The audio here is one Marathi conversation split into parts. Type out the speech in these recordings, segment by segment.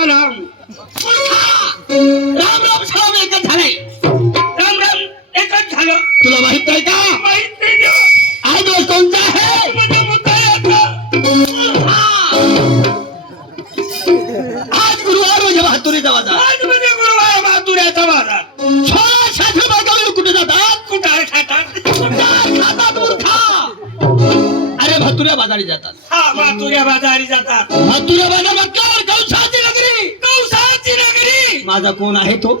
सलाम. राम राम सलाम एकच झालंय. राम राम एकच झालं. तुला माहित नाही का? माहित नाही. आज दिवस कोणता आहे? म्हणजे मुद्दायाचा. आज गुरुवार म्हणजे बहात्तुरीचा बाजार. आज म्हणजे गुरुवार बहात्तुऱ्याचा बाजार. 16 बाजारावर कुठे जातात? कुठार खातात. कुठार खातात मूर्खा. अरे भातुऱ्या बाजारी जातात. हा भातुऱ्या बाजारी जातात. भातुऱ्या बाजार म्हटल्यावर कौसाची नगरी. कौसाची नगरी. माझा कोण आहे तो?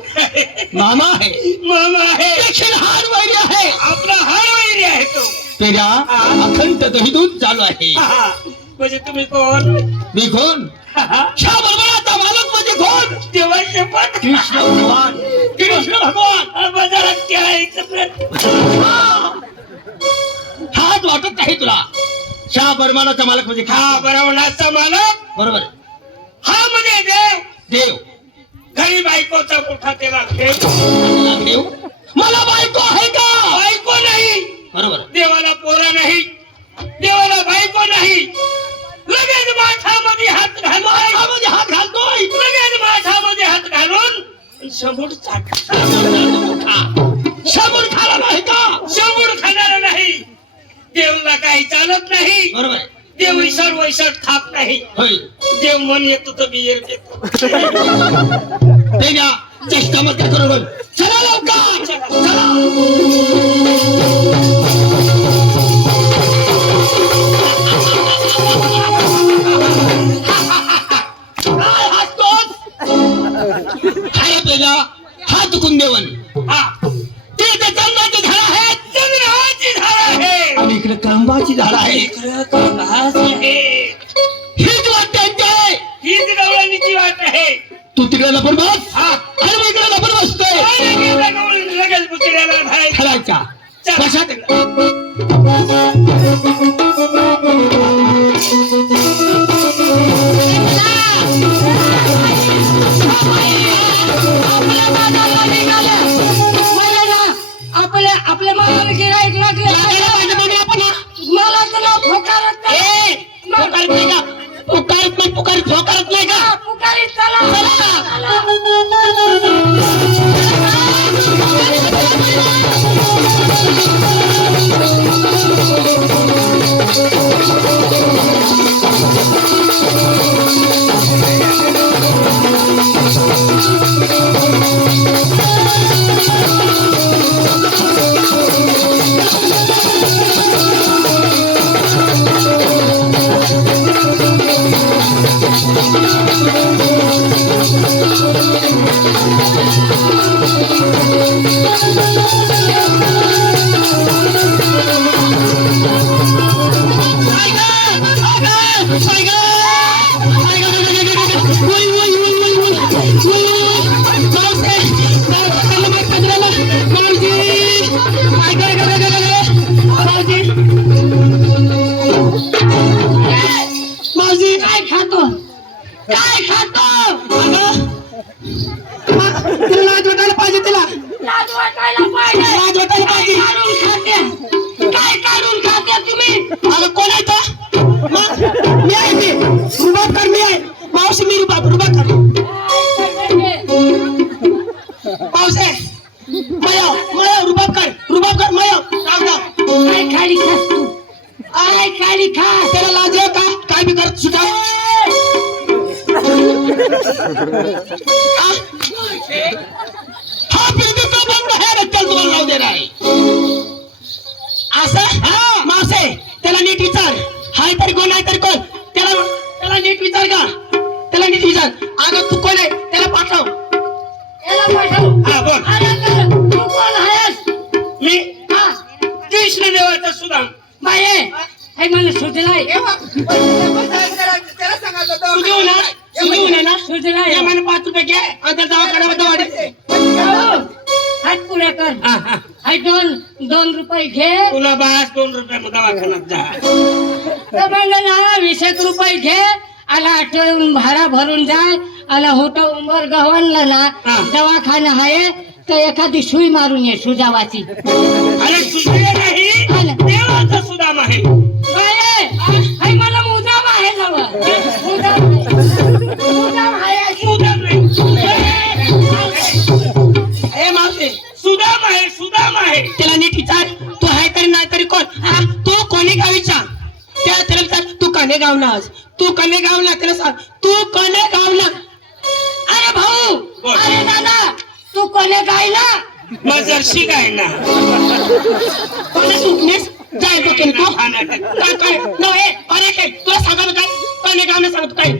मामा आहे. मामा आहे. दक्षिण हार वैरी आहे. आपला हार वैरी आहे तो. तेरा अखंड दही दूध चालू आहे. म्हणजे तुम्ही कोण? मी कोण? बरोबराचा मालक म्हणजे कोण? देवाचे पण कृष्ण भगवान. कृष्ण भगवान बाजारात काय हात वाटत नाही तुला? शाह बरमानाचा मालक म्हणजे हा बरमानाचा मालक. बरोबर. हा म्हणजे देव. देव घरी बायकोचा मोठा त्याला देव. मला बायको आहे का? बायको नाही. बरोबर. देवाला पोरा नाही. देवाला बायको नाही. लगेच माठामध्ये हात घालून. माठामध्ये हात घालतोय. लगेच माठामध्ये हात घालून समोर चाट. समोर खाला नाही का? समोर खाणारा नाही. देवला काही चालत नाही. बरोबर. देव विसर वैसर खात नाही. देव मन येतो तर बियर देतो. चेष्टा मत करू. चला लवकर. चला. काय हसतोस? खाया पेला हात कुंदेवन. ते चंद्राची झाड आहे. चंद्राची झाड आहे. आणि इकडे कंबाची झाड आहे. इकडे कंबाची आहे. हीच वाट आहे. हीच गवळणीची वाट आहे. तू तिकडे लपून बस. आणि मी इकडे लपून बसतोय. लगेच पुतळ्याला घालायचा. कशात? आपल्या मालाला गिराईक लागले. मला तर नाव फोकारत नाही. पुकारत नाही का? पुकारत नाही. फोकारत नाही का? पुकारीत चला. दोन रुपये घे. तुला बास 2 रुपये दवाखान्यात जा. 20 रुपये घे. आला आठवून भाडा भरून जाय. आला होतो उंबर गव्हाणला ना दवाखाना आहे तर एखादी सुई मारून ये सुजावाची. अरे सुजले नाही देवाचा सुदाम आहे. मला मुदाम आहे. मुदाम आहे. गावलास तू कने गावला त्याला सांग तू कने गावला अरे भाऊ बोल. अरे दादा तू कोणे गायला मग जर्शी काय ना कोणे सुटणेस जाय बकेन तू काय काय नो ए अरे काय तुला सांगा काय कने गावला सांग तू काय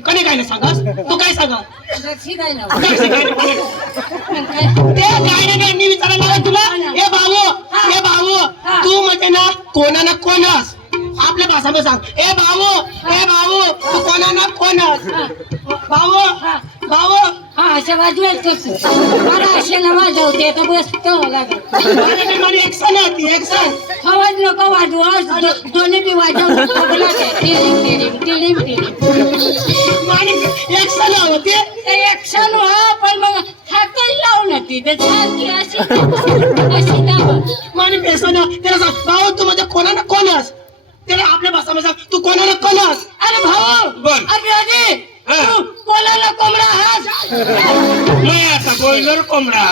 कने गायला सांगस तू काय सांगा जर्सी गायला ते गायला मी विचारायला लागलो तुला ए भाऊ तू म्हणजे ना कोणाला कोणस आपल्या भाषामध्ये सांग ए भाऊ तू कोणाला कोणस भाऊ हा अशा बाजूला करतो मला असे ना वाजवते तर बसतो लागत अरे माझी एक्शन होती एक्शन आवाज नको वाजवू दोन्ही बी वाजवू माझी एक्शन होती एक्शन व्हा पण मग हाताला लावून ती ते सारखी अशी दाबा माझी पेशन त्याला सांग भाऊ तू म्हणजे कोणाला कोणस त्याला आपल्या भाषामध्ये सांग तू कोणाला कोणस अरे भाऊ बोल. अरे तू कोणाला कोंबडा हास नाही आता बॉयलर कोंबडा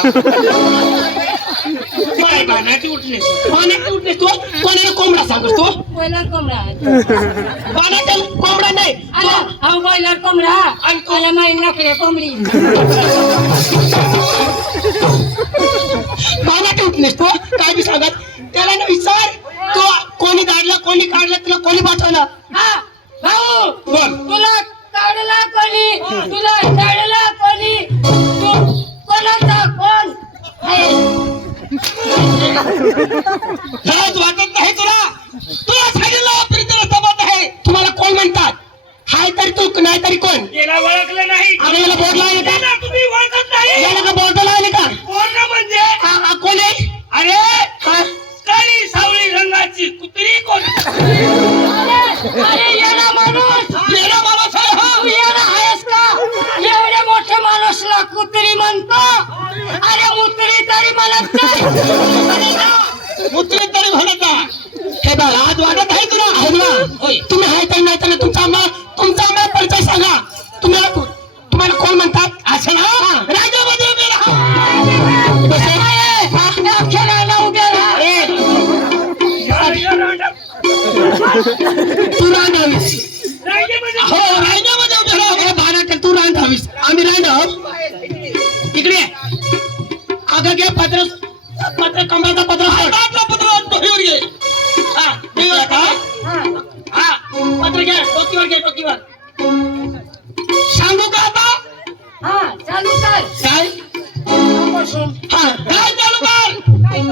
काय पाण्याची उठली पाण्यात उठले तू कोणाला कोंबडा सांगस तू कोयलर कोंबडा हास पाण्यात कोंबडा नाही आला हा बॉयलर कोंबडा आणि माई नकडे कोंबडी पाण्यात उठलेस तू काय बी सांगत त्याला ना विचार तू कोणी दाडला कोणी काढला तुला कोणी पाठवलं हा भाऊ बोल. तुला काढला कोणी तुला काढला कोणी तू कोणाचा कोण आहे लाज वाटत नाही तुला सांगितलं प्रीतीला सोबत आहे तुम्हाला कोण म्हणतात हाय तरी तू नाही तरी कोण त्याला ओळखलं नाही अरे याला बोर्ड लावले का त्याला तुम्ही ओळखत नाही याला का बोर्ड लावले का कोण म्हणजे हा कोण आहे अरे हा काळी सावळी रंगाची कुत्री कोण अरे येणा माणूस मेरा माणूस आहे हा तू येणा आहेस का एवढे मोठे माणूसला कुत्री म्हणतो अरे मुत्री तरी म्हणत नाही मुत्री तरी म्हणता हे बघ आज वाटत आहे तुला आहे ना तुम्ही आहे तर नाही तर नाही. तुमचा आम्हाला परिचय सांगा तुम्हाला कोण म्हणतात असं ना राजामध्ये उभे राहा कसं आहे? हा? खेळायला उभे राहा तू रांधावीस रांगेमध्ये हो रांधामध्ये उभे राहा हे भाडा तू रांधावीस आम्ही रांधाव इकडे ये. अगं घे पत्र कमराचा पत्र घे हा पत्र घे टोकीवर सांगू का आता हा चालू कर काय बसून हा काय चालू कर काय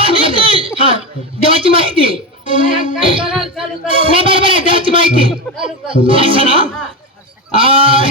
माहिती हा देवाची माहिती काय कराल चालू कर नाही बरोबर आहे देवाची माहिती चालू कर असं ना हा